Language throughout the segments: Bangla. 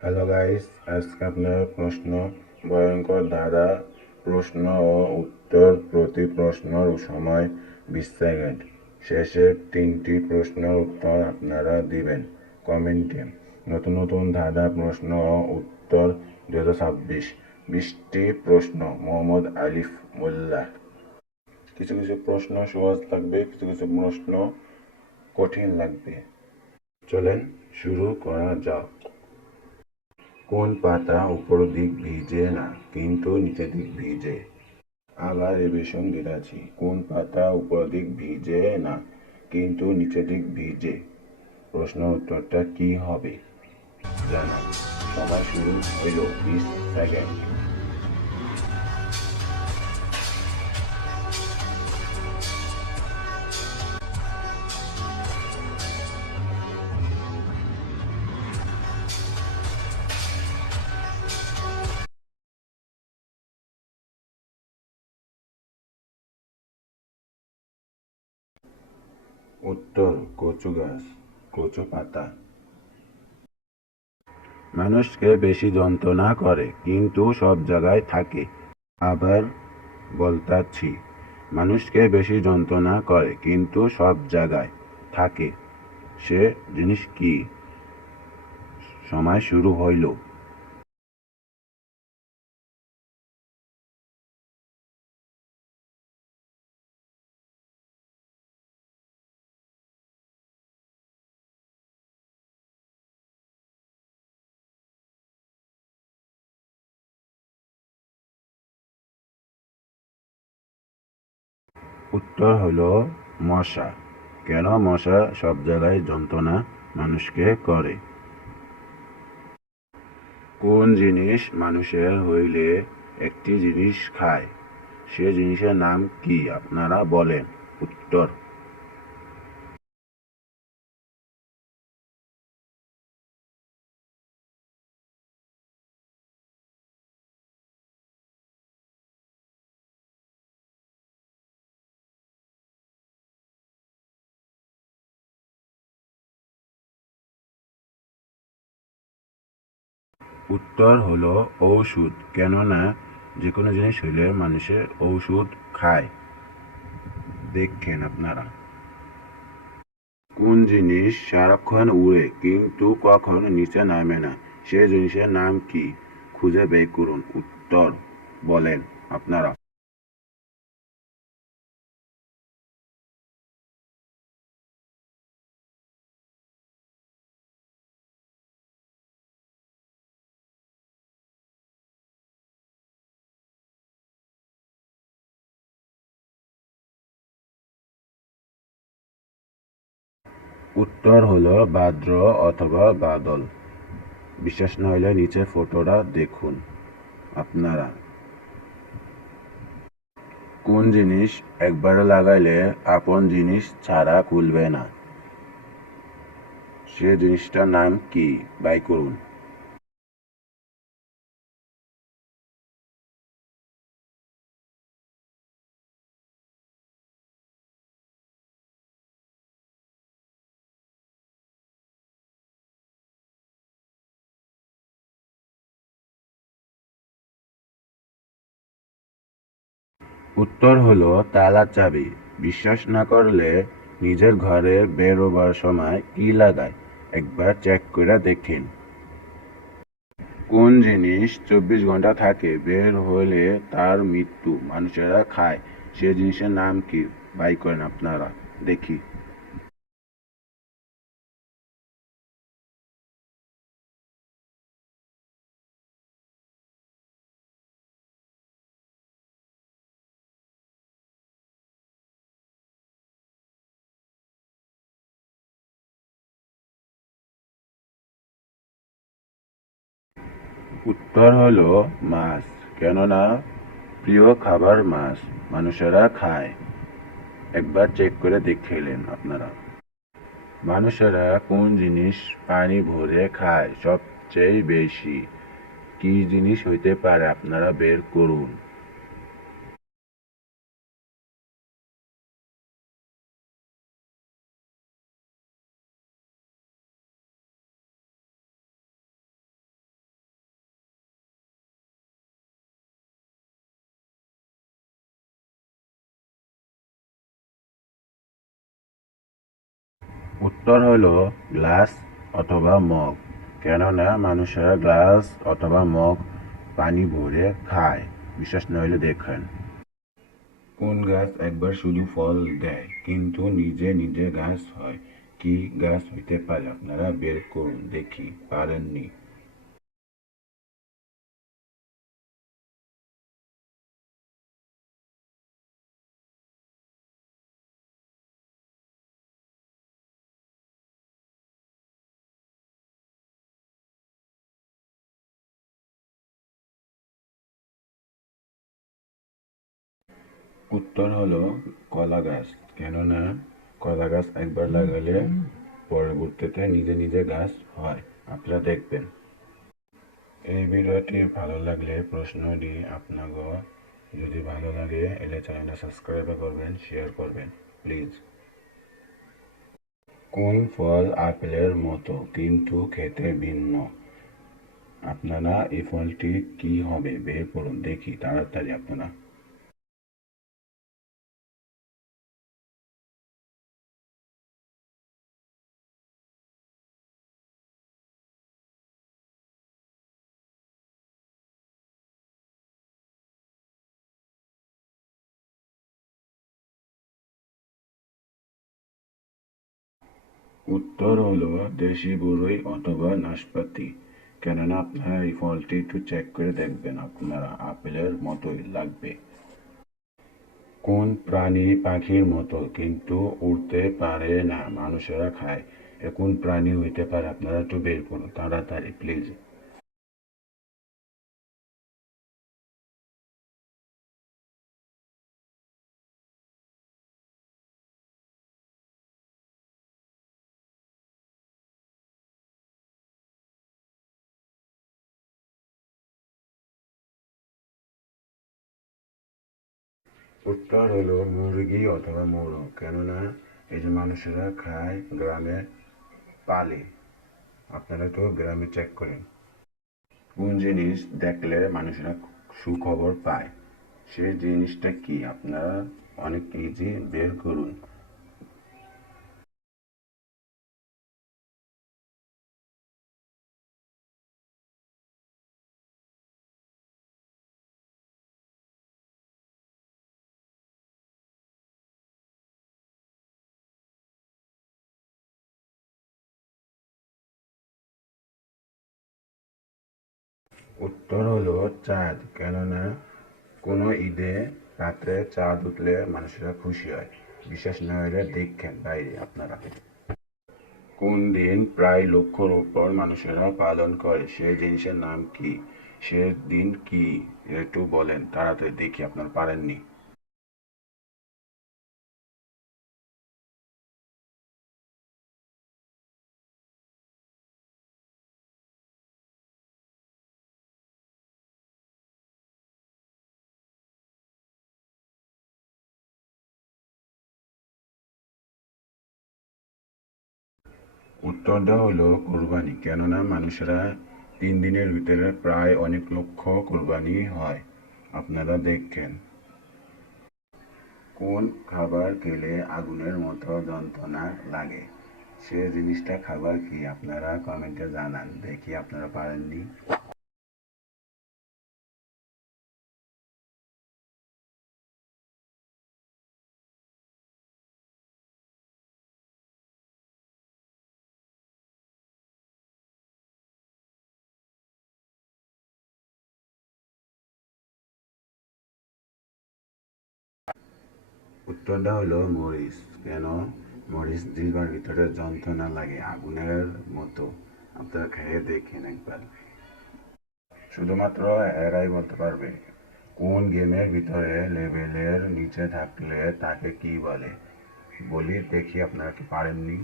হ্যালো গাইস, আজকে আপনার প্রশ্ন ভয়ঙ্কর ধাঁধা প্রশ্ন ও উত্তর প্রতি প্রশ্নের সময় 20 সেকেন্ড। শেষে 3টি প্রশ্নের উত্তর আপনারা দিবেন কমেন্টে। নতুন নতুন ধাঁধা প্রশ্ন ও উত্তর 2026। 20টি প্রশ্ন মোহাম্মদ আলিফ মোল্লা। কিছু কিছু প্রশ্ন সহজ লাগবে, কিছু কিছু প্রশ্ন কঠিন লাগবে। চলেন শুরু করা যাক। কোন পাতা উপর দিক ভিজে না কিন্তু নিচের দিক ভিজে? আবার রিভিশন দিচ্ছি, কোন পাতা উপর দিক ভিজে না কিন্তু নিচের দিক ভিজে? প্রশ্ন উত্তরটা কি হবে জানা। সময় শুরু হইল 20 সেকেন্ড। উত্তর কচু গাছ, কচু পাতা। মানুষকে বেশি যন্ত্রণা করে কিন্তু সব জায়গায় থাকে। আবার বলতাছি, মানুষকে বেশি যন্ত্রণা করে কিন্তু সব জায়গায় থাকে। সে জিনিস কি? সময় শুরু হইল। উত্তর হলো মশা। কেন মশা সব জায়গায় যন্ত্রণা মানুষকে করে? কোন জিনিস মানুষের হইলে একটি জিনিস খায়, সে জিনিসের নাম কি আপনারা বলেন? উত্তর। উত্তর হলো ঔষধ। কেননা যে কোনো জিনিস হইলে মানুষের ঔষধ খায়। দেখেন আপনারা। কোন জিনিস সারাক্ষণ উড়ে কিন্তু কখনো নিচে নামে না, সে জিনিসের নাম কি? খুঁজে বের করুন। উত্তর বলেন আপনারা। উত্তর হলো ভাদ্র অথবা বাদল। বিশ্বাস না হলে নিচে ফটোটা দেখুন আপনারা। কোন জিনিস একবার লাগাইলে আপন জিনিস ছাড়া খুলবে না, সে জিনিসটার নাম কি? বাই করুন। উত্তর হলো তালার চাবি। বিশ্বাস না করলে নিজের ঘরে বেরোবার সময় কি লাগায় একবার চেক করে দেখেন। কোন জিনিস 24 ঘন্টা থাকে, বের হলে তার মৃত্যু, মানুষেরা খায়, সে জিনিসের নাম কি? বাই করেন আপনারা দেখি। উত্তর হলো মাছ। কেননা প্রিয় খাবার মাছ, মানুষেরা খায়। একবার চেক করে দেখেলেন আপনারা। মানুষেরা কোন জিনিস পানি ভরে খায় সবচেয়ে বেশি? কি জিনিস হইতে পারে আপনারা বের করুন। উত্তর হলো গ্লাস অথবা মগ, কেননা মানুষেরা গ্লাস অথবা মগ পানি ভরে খায়। বিশ্বাস না হলে দেখেন। কোন গাছ একবার শুধু ফল দেয় কিন্তু নিজে নিজে গাছ হয়? কি গাছ হইতে পারে? আপনারা বের করুন দেখি, পারেননি? উত্তর হলো কলা গাছ, কেননা কলা গাছ একবার লাগালে পরবর্তীতে নিজে নিজে গাছ হয়। আপনারা দেখবেন। এই ভিডিওটি ভালো লাগলে প্রশ্নটি আপনাকে যদি ভালো লাগে এলে চ্যানেলটা সাবস্ক্রাইব করবেন, শেয়ার করবেন প্লিজ। কোন ফল আপেলের মতো কিন্তু খেতে ভিন্ন? আপনারা এই ফলটি কি হবে বের করুন দেখি, তাড়াতাড়ি আপনারা। উত্তর হলো দেশি বরই অথবা নাশপাতি, কেননা আপনারা এই ফলটি একটু চেক করে দেখবেন, আপনারা আপেলের মতোই লাগবে। কোন প্রাণী পাখির মতো কিন্তু উড়তে পারে না, মানুষেরা খায়? এ কোন প্রাণী হইতে পারে? আপনারা একটু বের করুন তাড়াতাড়ি প্লিজ। উত্তর হলো মুরগি অথবা মোরগ, কেননা এই যে মানুষেরা খায়, গ্রামে পালে। আপনারা তো গ্রামে চেক করেন। কোন জিনিস দেখলে মানুষেরা সুখবর পায়? সেই জিনিসটা কি? আপনারা অনেক ইজি বের করুন। উত্তর হলো চাঁদ, কেননা কোনো ঈদে রাত্রে চাঁদ উঠলে মানুষেরা খুশি হয়। বিশ্বাস না হলে দেখেন বাইরে আপনারা। কোন দিন প্রায় লক্ষর উপর মানুষেরা পালন করে? সেই জিনিসের নাম কি? সে দিন কি একটু বলেন তাড়াতাড়ি দেখি, আপনারা পারেননি? উত্তরটা হলো কোরবানি, কেননা মানুষেরা 3 দিনের ভিতরে প্রায় অনেক লক্ষ কোরবানি হয়। আপনারা দেখেন। কোন খাবার খেলে আগুনের মতো যন্ত্রণা লাগে? সে জিনিসটা খাবার কি? আপনারা কমেন্টে জানান দেখি, আপনারা পারেননি? উত্তরটা হলো মরিচ, কেন মরিচ জিহ্বার ভিতরে যন্ত্রণা লাগে আগুনের মতো। আপনারা খেয়ে দেখেন একবার। শুধুমাত্র এরাই বলতে পারবে। কোন গেমের ভিতরে লেভেলের নিচে থাকলে তাকে কি বলে? বলি দেখি, আপনারা কি পারেননি?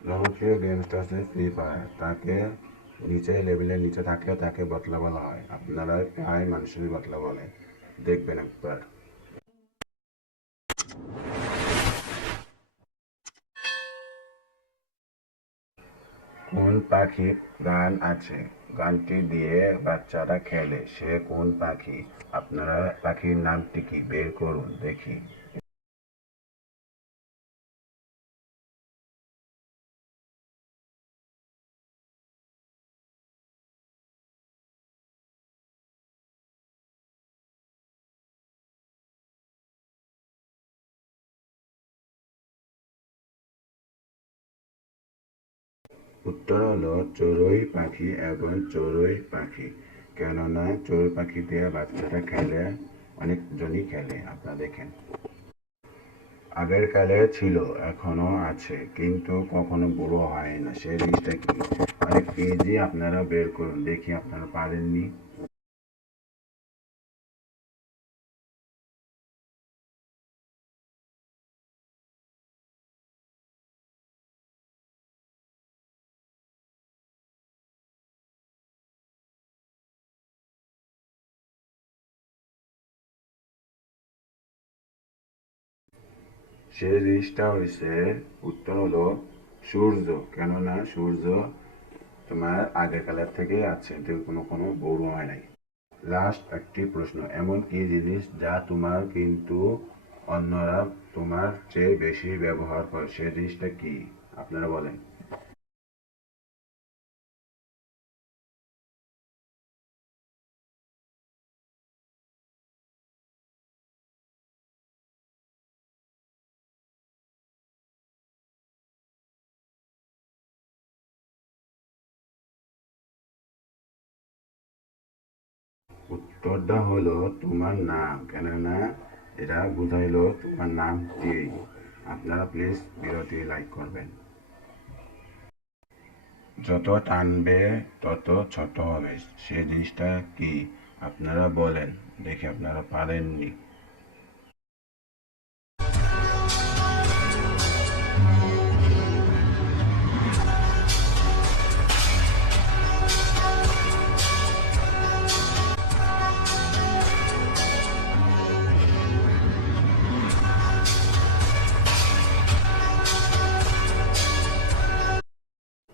জনপ্রিয় গেমসটা আছে ফ্রি ফায়ার, তাকে নিচে লেভেলের নিচে থাকলে তাকে বতলা বলা হয়। আপনারা প্রায় মানুষেরই বতলা বলে, দেখবেন একবার। কোন পাখির গান আছে? গানটি দিয়ে বাচ্চারা খেলে, সে কোন পাখি? আপনারা পাখির নামটি কি বের করুন দেখি। উত্তর হলো চড়ুই পাখি এবং চড়ুই পাখি। কেননা চড়ুই পাখি দিয়ে বাচ্চারা খেলে, অনেকজনই খেলে। আপনারা দেখেন, আগের কালে ছিল, এখনো আছে, কিন্তু কখনো বুড়ো হয় না। সেই জিনিসটা কি? অনেক ইজি, আপনারা বের করুন দেখি। আপনারা পারেননি? সেই জিনিসটা হয়েছে, উত্তর হলো সূর্য। কেননা সূর্য তোমার আগের কালের থেকেই আছে, কোনো কোনো বুড়ো হয় নাই। লাস্ট একটি প্রশ্ন, এমন কি জিনিস যা তোমার কিন্তু অন্যরা তোমার চেয়ে বেশি ব্যবহার করে, সে জিনিসটা কি? আপনারা বলেন। উত্তরটা হলো তোমার নাম। কেননা এটা বুঝাইলো তোমার নাম কি। আপনারা প্লিজ ভিডিওটি লাইক করবেন। যত টানবে তত ছোট হবে, সে জিনিসটা কি? আপনারা বলেন দেখি। আপনারা পারেননি?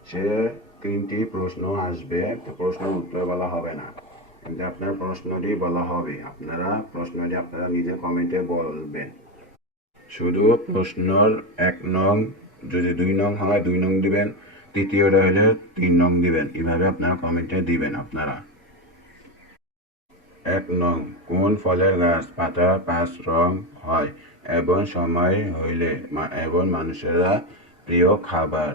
সে তিনটি প্রশ্ন আসবে, তো প্রশ্নের উত্তর বলা হবে না, কিন্তু আপনার প্রশ্নটি বলা হবে। আপনারা প্রশ্নটি আপনারা নিজে কমেন্টে বলবেন। শুধু প্রশ্নর 1 নং, যদি 2 নং হয় 2 নং দিবেন, তৃতীয়টা হলে 3 নং দিবেন। এভাবে আপনারা কমেন্টে দিবেন। আপনারা 1 নং, কোন ফলের গাছ পাতা 5 রং হয় এবং সময় হইলে এবং মানুষেরা প্রিয় খাবার?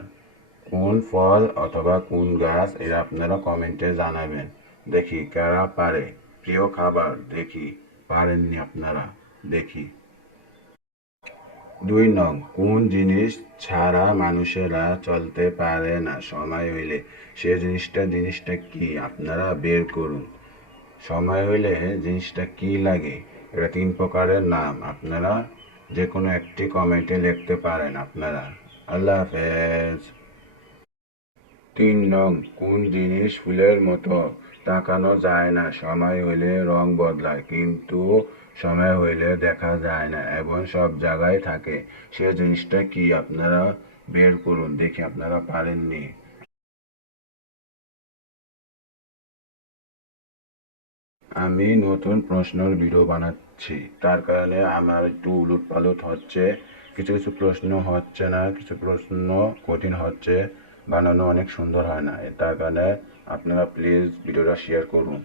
কোন ফল অথবা কোন গাছ, এটা আপনারা কমেন্টে জানাবেন দেখি কারা পারে। প্রিয় খাবার, দেখি পারেননি আপনারা, দেখি। 2 নং, কোন জিনিস ছাড়া মানুষেরা চলতে পারে না সময় হইলে, সে জিনিসটা কি? আপনারা বের করুন। সময় হইলে জিনিসটা কি লাগে? এটা 3 প্রকারের নাম, আপনারা যে কোনো একটি কমেন্টে লিখতে পারেন। আপনারা আল্লাহ হাফেজ। 3 নং, কোন জিনিস ফুলের মতো তাকানো যায় না, সময় হইলে রং বদলায় কিন্তু সময় হইলে দেখা যায় না এবং সব জায়গায় থাকে, সে জিনিসটা কি? আপনারা বের করুন দেখি। আপনারা পারেননি? আমি নতুন প্রশ্নের ভিডিও বানাচ্ছি, তার কারণে আমার একটু উলট পালট হচ্ছে। কিছু কিছু প্রশ্ন হচ্ছে না, কিছু প্রশ্ন কঠিন হচ্ছে, বানানো অনেক সুন্দর হয় না। তার কারণে আপনারা প্লিজ ভিডিওটা শেয়ার করুন।